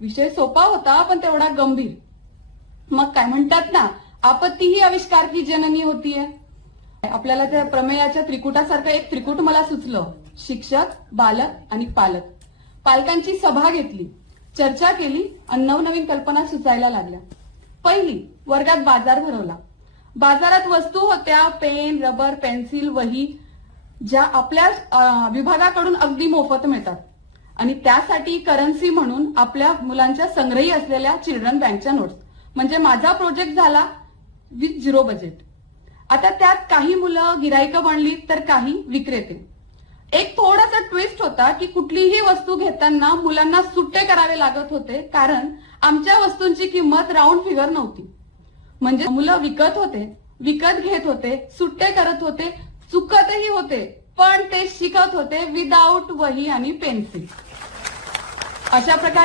विषय सोपा होता पण तेवढा गंभीर. मग काय म्हणतात ना, आपत्ती ही आविष्कार की जननी होतीये. आपल्याला त्या प्रमेयाच्या त्रिकुटासारखं एक त्रिकूट मला सुचलं. शिक्षक, बालक आणि पालक. पालकांची सभा घेतली, चर्चा केली आणि नवनवीन कल्पना सुचायला लागल्या. पहिली, वर्गात बाजार भरवला. बाजारात वस्तू होत्या, पेन, रबर, पेन्सिल, वही, ज्या आपल्या विभागाकडून अगदी मोफत मिळतात. आणि त्यासाठी करन्सी म्हणून आपल्या मुलांच्या संग्रही असलेल्या चिल्ड्रन बँकच्या नोट्स. म्हणजे माझा प्रोजेक्ट झाला विथ झिरो बजेट. आता त्यात काही मुलं गिराईकं बनली तर काही विक्रेते. एक थोडासा ट्विस्ट होता की कुठलीही वस्तू घेताना मुलांना सुट्टे करावे लागत होते, कारण आमच्या वस्तूंची किंमत राऊंड फिगर नव्हती. म्हणजे मुलं विकत होते, विकत घेत होते, सुट्टे करत होते, चुकतही होते, पण ते शिकत होते विदाऊट वही आणि पेन्सिल. अशा प्रकारे